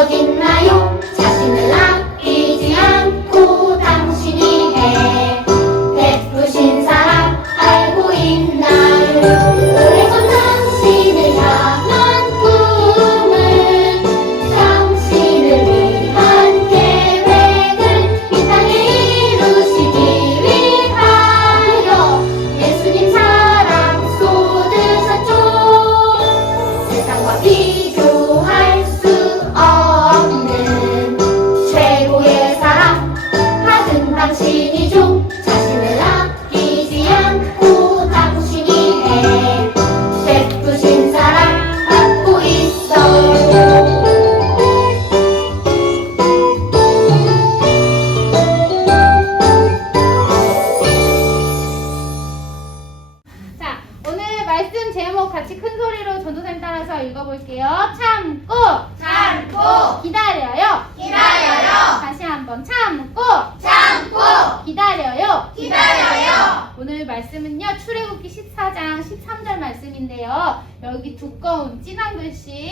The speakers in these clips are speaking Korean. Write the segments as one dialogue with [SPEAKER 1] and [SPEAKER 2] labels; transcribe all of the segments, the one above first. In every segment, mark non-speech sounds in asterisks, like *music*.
[SPEAKER 1] 어딨나요? 말씀은요
[SPEAKER 2] 출애굽기 14장 13절 말씀인데요. 여기 두꺼운 진한 글씨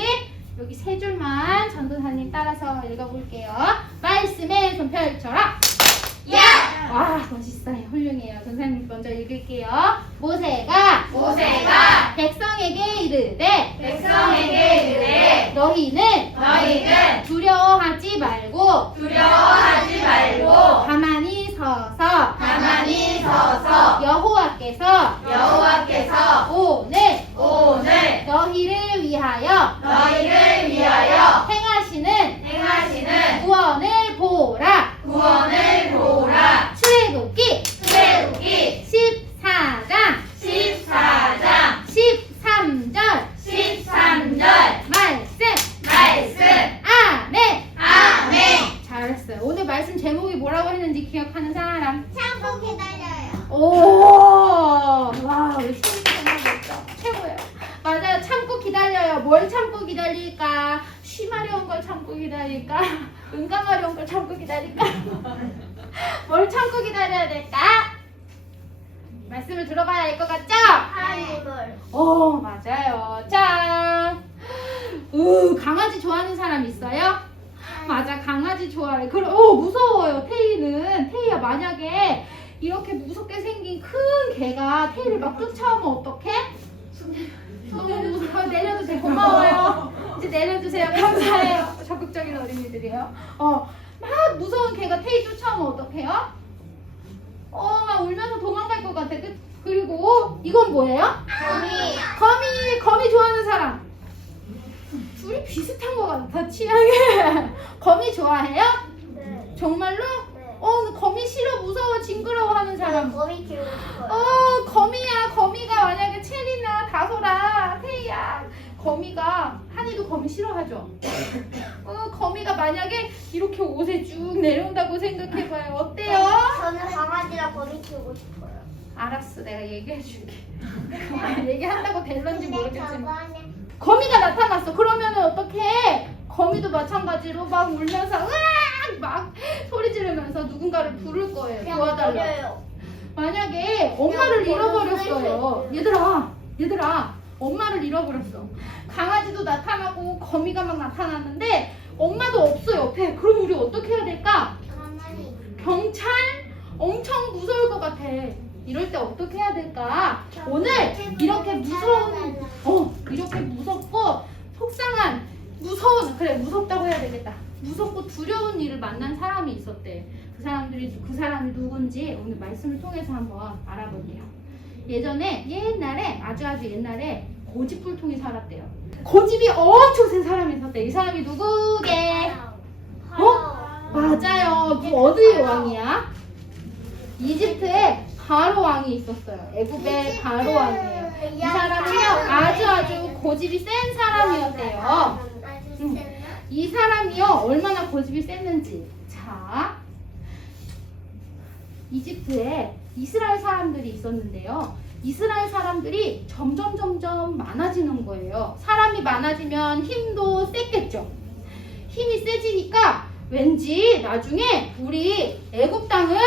[SPEAKER 2] 여기 세 줄만 전도사님 따라서 읽어볼게요. 말씀에 손 펼쳐라
[SPEAKER 1] 야!
[SPEAKER 2] 와 멋있어요. 훌륭해요. 전사님 먼저 읽을게요. 모세가
[SPEAKER 1] 모세가
[SPEAKER 2] 백성에게 이르되
[SPEAKER 1] 백성에게 이르되
[SPEAKER 2] 너희는
[SPEAKER 1] 너희는
[SPEAKER 2] 두려워하지 말고
[SPEAKER 1] 두려워하지 말고
[SPEAKER 2] 가만히 서서
[SPEAKER 1] 가만히 서서
[SPEAKER 2] 여호와께서
[SPEAKER 1] 여호와께서
[SPEAKER 2] 오늘
[SPEAKER 1] 오늘
[SPEAKER 2] 너희를 위하여
[SPEAKER 1] 너희를 위하여
[SPEAKER 2] 행하시는
[SPEAKER 1] 행하시는
[SPEAKER 2] 구원을 보라.
[SPEAKER 1] 구원을 보라.
[SPEAKER 2] 출애굽기
[SPEAKER 1] 출애굽기
[SPEAKER 2] 14장
[SPEAKER 1] 14장
[SPEAKER 2] 13절
[SPEAKER 1] 13절
[SPEAKER 2] 말씀
[SPEAKER 1] 말씀
[SPEAKER 2] 아멘.
[SPEAKER 1] 아멘.
[SPEAKER 2] 잘했어요. 오늘 말씀 제목이 뭐라고 했는지 기억하는 사람?
[SPEAKER 3] 참고 기다려요.
[SPEAKER 2] 오, 와, 우리 신이 정말 멋져. 최고예요. 맞아요. 참고 기다려요. 뭘 참고 기다릴까? 쉬마려운 걸 참고 기다릴까? *laughs* 응감하려운 걸 참고 기다릴까? *laughs* 뭘 참고 기다려야 될까? 말씀을 들어봐야 알것 같죠?
[SPEAKER 3] 하이볼.
[SPEAKER 2] 오, 맞아요. 짠. 으, 강아지 좋아하는 사람 있어요? 맞아, 강아지 좋아해. 그래, 어, 무서워요, 테이는. 테이야, 만약에 이렇게 무섭게 생긴 큰 개가 테이를 막 쫓아오면 어떡해? 너무 무서워. 내려주세요. 고마워요. *laughs* 이제 내려주세요. 감사해요. *laughs* 적극적인 어린이들이에요. 어, 막 무서운 개가 테이 쫓아오면 어떡해요? 어, 막 울면서 도망갈 것 같아. 그, 그리고 이건 뭐예요?
[SPEAKER 3] 거미.
[SPEAKER 2] 거미, 거미 좋아하는 사람. 둘이 비슷한 것 같아, 취향이. *laughs* 거미 좋아해요?
[SPEAKER 3] 네.
[SPEAKER 2] 정말로?
[SPEAKER 3] 네.
[SPEAKER 2] 어, 나 거미 싫어, 무서워, 징그러워 하는 사람.
[SPEAKER 3] 거미 키우고 싶어요.
[SPEAKER 2] 어, 거미야, 거미가 만약에 체리나 다소라, 태희야. 거미가, 한이도 거미 싫어하죠? 어, 거미가 만약에 이렇게 옷에 쭉 내려온다고 생각해봐요. 어때요?
[SPEAKER 3] 저는 강아지랑 거미 키우고 싶어요.
[SPEAKER 2] 알았어, 내가 얘기해줄게. 얘기한다고 될런지 모르겠지만.
[SPEAKER 3] 저번에
[SPEAKER 2] 거미가 나타났어. 그러면은 어떻게? 거미도 마찬가지로 막 울면서 으악 막 소리 지르면서 누군가를 부를 거예요. 도와달라.
[SPEAKER 3] 버려요.
[SPEAKER 2] 만약에 엄마를
[SPEAKER 3] 그냥 잃어버렸어요.
[SPEAKER 2] 얘들아, 얘들아, 엄마를 잃어버렸어. 강아지도 나타나고 거미가 막 나타났는데 엄마도 없어 옆에. 그럼 우리 어떻게 해야 될까?
[SPEAKER 3] 가만히.
[SPEAKER 2] 경찰 엄청 무서울 것 같아. 이럴 때 어떻게 해야 될까? 오늘 이렇게 무서운 어 이렇게 무섭고 속상한 무서운 그래 무섭다고 해야 되겠다. 무섭고 두려운 일을 만난 사람이 있었대. 그 사람들이 그 사람이 누군지 오늘 말씀을 통해서 한번 알아볼게요. 예전에 옛날에 아주 아주 옛날에 고집불통이 살았대요. 고집이 엄청 센 사람이 있었대. 이 사람이 누구게? 어? 맞아요. 그 어디의 왕이야? 이집트에 바로 왕이 있었어요. 애굽의 바로 왕이에요. 이 사람은요 아주 아주 고집이 센 사람이었대요. 응. 이 사람이요 얼마나 고집이 셌는지 자 이집트에 이스라엘 사람들이 있었는데요. 이스라엘 사람들이 점점 점점 많아지는 거예요. 사람이 많아지면 힘도 셌겠죠. 힘이 세지니까 왠지 나중에 우리 애굽 땅을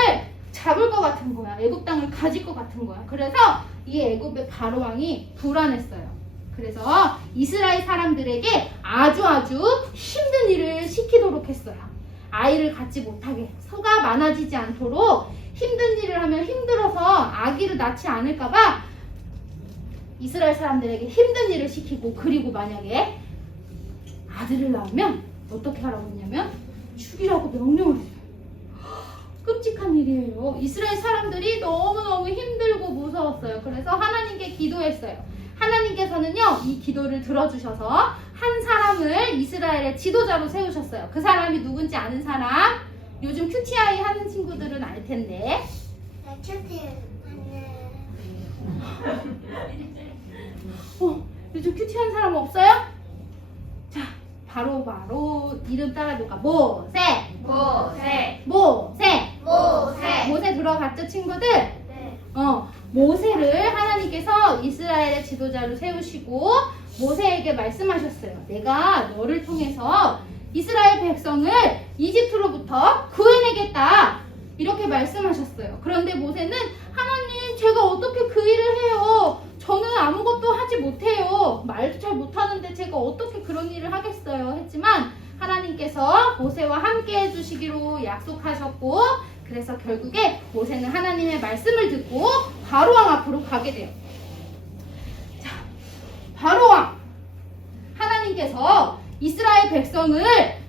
[SPEAKER 2] 잡을 것 같은 거야. 애굽 땅을 가질 것 같은 거야. 그래서 이 애굽의 바로 왕이 불안했어요. 그래서 이스라엘 사람들에게 아주 아주 힘든 일을 시키도록 했어요. 아이를 갖지 못하게 서가 많아지지 않도록 힘든 일을 하면 힘들어서 아기를 낳지 않을까봐 이스라엘 사람들에게 힘든 일을 시키고 그리고 만약에 아들을 낳으면 어떻게 하라고 했냐면 죽이라고 명령을 했어요. *gasps* 끔찍한 일이에요. 이스라엘 사람들이 너무너무 힘들고 무서웠어요. 그래서 하나님께 기도했어요. 하나님께서는요, 이 기도를 들어주셔서 한 사람을 이스라엘의 지도자로 세우셨어요. 그 사람이 누군지 아는 사람? 요즘 QTI 하는 친구들은 알 텐데. *laughs* 어, 요즘 QT 하는 사람 없어요? 자, 바로 바로 이름 따라 볼까? 모세,
[SPEAKER 1] 모세
[SPEAKER 2] 모세,
[SPEAKER 1] 모세
[SPEAKER 2] 모세 들어봤죠, 친구들? 어, 모세를 하나님께서 이스라엘의 지도자로 세우시고 모세에게 말씀하셨어요. 내가 너를 통해서 이스라엘 백성을 이집트로부터 구해내겠다. 이렇게 말씀하셨어요. 그런데 모세는 하나님, 제가 어떻게 그 일을 해요? 저는 아무것도 하지 못해요. 말도 잘 못하는데 제가 어떻게 그런 일을 하겠어요? 했지만 하나님께서 모세와 함께 해주시기로 약속하셨고 그래서 결국에 모세는 하나님의 말씀을 듣고 바로왕 앞으로 가게 돼요. 자, 바로왕 하나님께서 이스라엘 백성을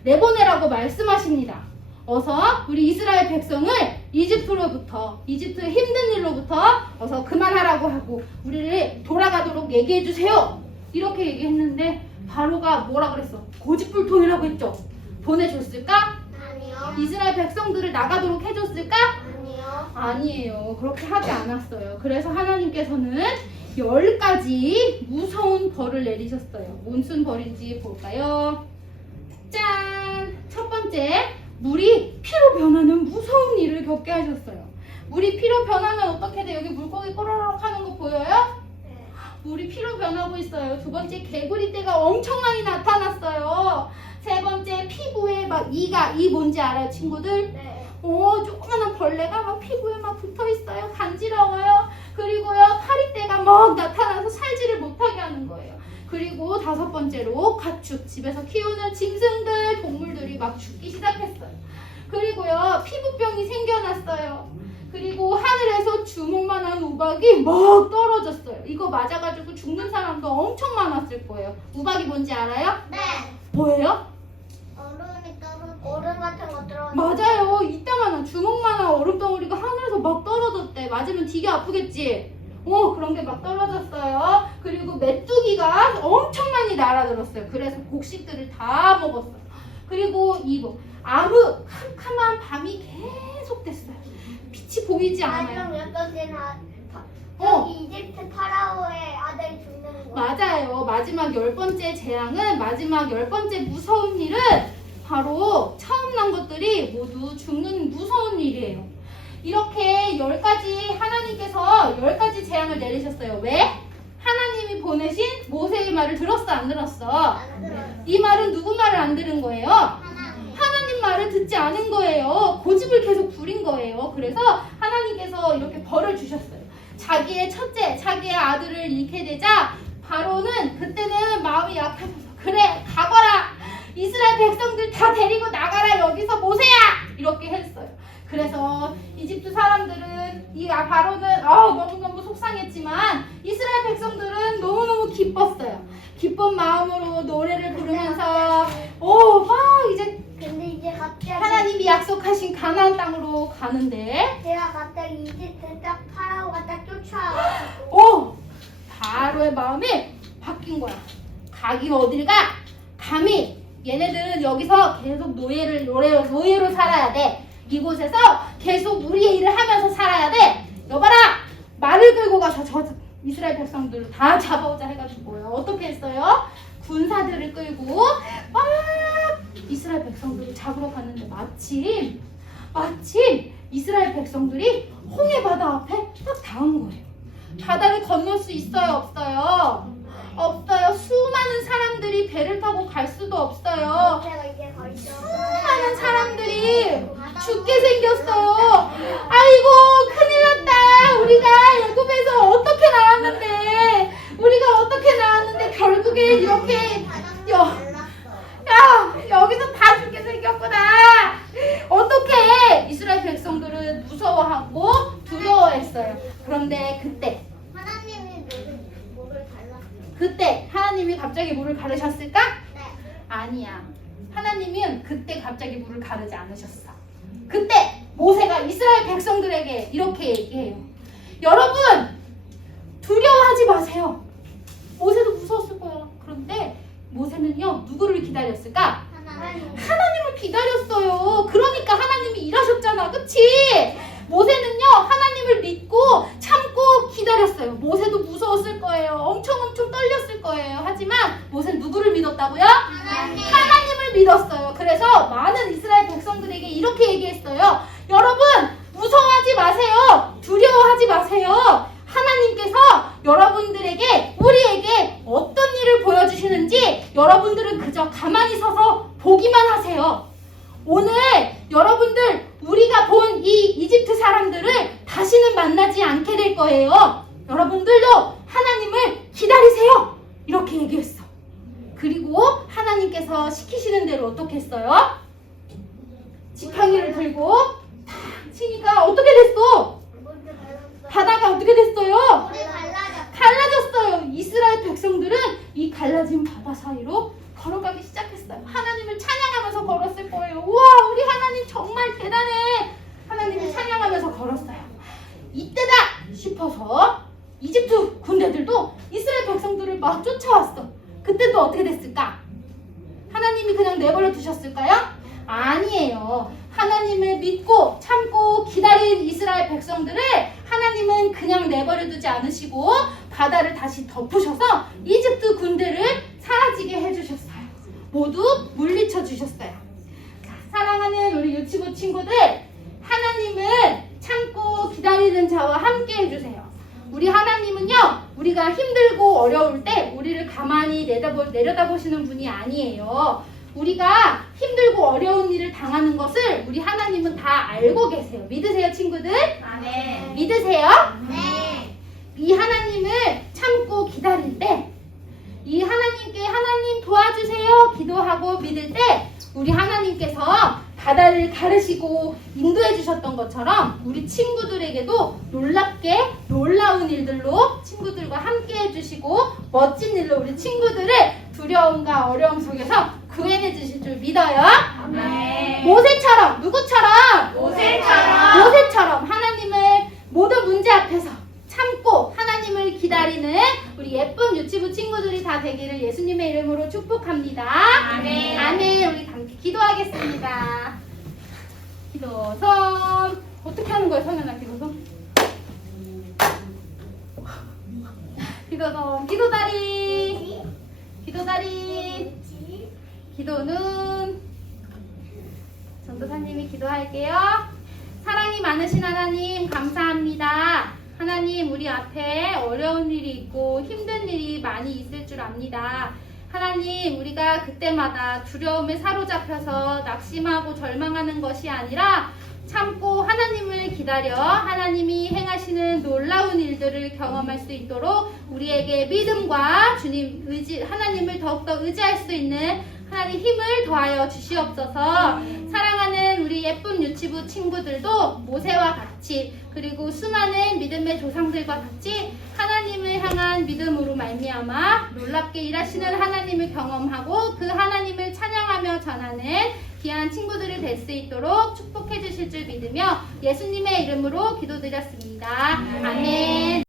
[SPEAKER 2] 내보내라고 말씀하십니다. 어서 우리 이스라엘 백성을 이집트로부터 이집트의 힘든 일로부터 어서 그만하라고 하고 우리를 돌아가도록 얘기해 주세요. 이렇게 얘기했는데 바로가 뭐라 그랬어? 고집불통이라고 했죠. 보내줬을까?
[SPEAKER 3] 아니요.
[SPEAKER 2] 이스라엘 백성들을 나가도록 해줬을까?
[SPEAKER 3] 아니요.
[SPEAKER 2] 아니에요. 그렇게 하지 않았어요. 그래서 하나님께서는 열 가지 무서운 벌을 내리셨어요. 무슨 벌인지 볼까요? 짠! 첫 번째, 물이 피로 변하는 무서운 일을 겪게 하셨어요. 물이 피로 변하면 어떻게 돼? 여기 물고기 꼬르륵 하는 거 보여요?
[SPEAKER 3] 네.
[SPEAKER 2] 물이 피로 변하고 있어요. 두 번째, 개구리 떼가 엄청 많이 나타났어요. 세 번째, 피부에 막 이가, 이 뭔지 알아요, 친구들?
[SPEAKER 3] 네.
[SPEAKER 2] 오, 조그마한 벌레가 막 피부에 막 붙어 있어요. 간지러워요. 그리고요, 파리떼가 막 나타나서 살지를 못하게 하는 거예요. 그리고 번째로 가축, 집에서 키우는 짐승들, 동물들이 막 죽기 시작했어요. 그리고요, 피부병이 생겨났어요. 그리고 하늘에서 주먹만한 우박이 막 떨어졌어요. 이거 맞아가지고 죽는 사람도 엄청 많았을 거예요. 우박이 뭔지 알아요?
[SPEAKER 3] 네.
[SPEAKER 2] 뭐예요?
[SPEAKER 3] 얼음이 떨어 얼음 같은 거 들어.
[SPEAKER 2] 맞아요. 이따만한 주먹만한 얼음 덩어리가 하늘에서 막 떨어졌대. 맞으면 되게 아프겠지? 어, 그런 게 막 떨어졌어요. 그리고 메뚜기가 엄청 많이 날아들었어요. 그래서 곡식들을 다 먹었어요. 그리고 이거 아무 캄캄한 밤이 계속 됐어요. 빛이 보이지 않아요.
[SPEAKER 3] 번째나
[SPEAKER 2] 어.
[SPEAKER 3] 이집트 파라오의 아들 죽는 거.
[SPEAKER 2] 맞아요. 마지막 열 번째 재앙은 마지막 열 번째 무서운 일은 바로 처음 난 것들이 모두 죽는 무서운 일이에요. 이렇게 열 가지 하나님께서 열 가지 재앙을 내리셨어요. 왜? 하나님이 보내신 모세의 말을 들었어 안 들었어? 이 말은 누구 말을 안 들은 거예요?
[SPEAKER 3] 하나님.
[SPEAKER 2] 하나님 말을 듣지 않은 거예요. 고집을 계속 부린 거예요. 그래서 하나님께서 이렇게 벌을 주셨어요. 자기의 첫째, 자기의 아들을 잃게 되자 바로는 그때는 마음이 약해져서 그래 가거라 이스라엘 백성들 다 데리고 나가라 여기서 모세야 이렇게 했어요. 그래서 이집트 사람들은 이 아, 바로는 어, 너무너무 속상했지만 이스라엘 백성들은 너무너무 기뻤어요. 기쁜 마음으로 노래를 부르면서 오, 막 이제
[SPEAKER 3] 근데 이제 갑자기
[SPEAKER 2] 하나님이 약속하신 가나안 땅으로 가는데
[SPEAKER 3] 제가 갑자기 이집트 딱 파라오가 딱 쫓아와가지고
[SPEAKER 2] 오 바로의 마음이 바뀐 거야. 가기 어딜 가? 감히 얘네들은 여기서 계속 노예를 노예로 노예로 살아야 돼. 이곳에서 계속 우리의 일을 하면서 살아야 돼. 여봐라 말을 끌고 가서 저 이스라엘 백성들을 다 잡아오자 해가지고요. 어떻게 했어요? 군사들을 끌고 막 이스라엘 백성들을 잡으러 갔는데 마침 마침 이스라엘 백성들이 홍해 바다 앞에 딱 닿은 거예요. 바다를 건널 수 있어요, 없어요? 없어요. 수많은 사람들이 배를 타고 갈 수도 없어요. 수많은 사람들이 죽게 생겼어요. 아이고, 큰일 났다. 우리가 애굽에서 어떻게 나왔는데, 우리가 어떻게 나왔는데 결국에 이렇게 야, 야, 여기서 다 죽게 생겼구나. 어떻게 이스라엘 백성들은 무서워하고 두려워했어요. 그런데 그때. 그때 하나님이 갑자기 물을 가르셨을까?
[SPEAKER 3] 네.
[SPEAKER 2] 아니야. 하나님은 그때 갑자기 물을 가르지 않으셨어. 그때 모세가 이스라엘 백성들에게 이렇게 얘기해요. 여러분 두려워하지 마세요. 모세도 무서웠을 거예요. 그런데 모세는요 누구를 기다렸을까?
[SPEAKER 3] 하나님.
[SPEAKER 2] 하나님을 기다렸어요. 그러니까 하나님이 일하셨잖아. 그치? 모세는요, 하나님을 믿고 참고 기다렸어요. 모세도 무서웠을 거예요. 엄청 엄청 떨렸을 거예요. 하지만 모세는 누구를 믿었다고요?
[SPEAKER 3] 하나님.
[SPEAKER 2] 하나님을 믿었어요. 그래서 많은 이스라엘 백성들에게 이렇게 얘기했어요. 여러분, 무서워하지 마세요. 두려워하지 마세요. 하나님께서 여러분들에게, 우리에게 어떤 일을 보여주시는지 여러분들은 그저 가만히 서서 보기만 하세요. 오늘 여러분들, 우리가 본 이 이집트 사람들을 다시는 만나지 않게 될 거예요. 여러분들도 하나님을 기다리세요. 이렇게 얘기했어. 그리고 하나님께서 시키시는 대로 어떻게 했어요? 지팡이를 들고 탁 치니까 어떻게 됐어? 바다가 어떻게
[SPEAKER 3] 됐어요?
[SPEAKER 2] 갈라졌어요. 이스라엘 백성들은 이 갈라진 바다 사이로 걸어가기 시작했어요. 하나님을 찬양하면서 걸었을 거예요. 우와, 우리 하나님 정말 대단해. 하나님을 찬양하면서 걸었어요. 이때다 싶어서 이집트 군대들도 이스라엘 백성들을 막 쫓아왔어. 그때도 어떻게 됐을까? 하나님이 그냥 내버려 두셨을까요? 아니에요. 하나님을 믿고 참고 기다린 이스라엘 백성들을 하나님은 그냥 내버려 두지 않으시고 바다를 다시 덮으셔서 이집트 군대를 사라지게 해주셨어요. 모두 물리쳐 주셨어요. 자, 사랑하는 우리 유치부 친구들, 하나님은 참고 기다리는 자와 함께 해주세요. 우리 하나님은요, 우리가 힘들고 어려울 때 우리를 가만히 내다보, 내려다보시는 분이 아니에요. 우리가 힘들고 어려운 일을 당하는 것을 우리 하나님은 다 알고 계세요. 믿으세요, 친구들?
[SPEAKER 1] 아멘.
[SPEAKER 2] 믿으세요?
[SPEAKER 3] 네.
[SPEAKER 2] 이 하나님을 참고 기다릴 때, 이 하나님께 하나님 도와주세요 기도하고 믿을 때, 우리 하나님께서 바다를 가르시고 인도해 주셨던 것처럼 우리 친구들에게도 놀랍게 놀라운 일들로 친구들과 함께 해주시고 멋진 일로 우리 친구들을 두려움과 어려움 속에서 구해내 주실 줄 믿어요.
[SPEAKER 1] 아멘.
[SPEAKER 2] 모세처럼 누구처럼
[SPEAKER 1] 모세처럼
[SPEAKER 2] 모세처럼 하나님을 모든 문제 앞에서 참고 하나님을 기다리는 우리 예쁜 유치부 친구들이 다 되기를 예수님의 이름으로 축복합니다.
[SPEAKER 1] 아멘.
[SPEAKER 2] 아멘. 우리 함께 기도하겠습니다. 기도선 어떻게 하는 거예요, 선현아 기도선? 기도선 기도다리 기도다리 기도는 전도사님이 기도할게요. 사랑이 많으신 하나님 감사합니다. 하나님 우리 앞에 어려운 일이 있고 힘든 일이 많이 있을 줄 압니다. 하나님 우리가 그때마다 두려움에 사로잡혀서 낙심하고 절망하는 것이 아니라 참고 하나님을 기다려 하나님이 행하시는 놀라운 일들을 경험할 수 있도록 우리에게 믿음과 주님 의지 하나님을 더욱더 의지할 수 있는 하나님 힘을 더하여 주시옵소서. 사랑하는 우리 예쁜 유치부 친구들도 모세와 같이 그리고 수많은 믿음의 조상들과 같이 하나님을 향한 믿음으로 말미암아 놀랍게 일하시는 하나님을 경험하고 그 하나님을 찬양하며 전하는 귀한 친구들이 될 수 있도록 축복해 주실 줄 믿으며 예수님의 이름으로 기도드렸습니다. 아멘.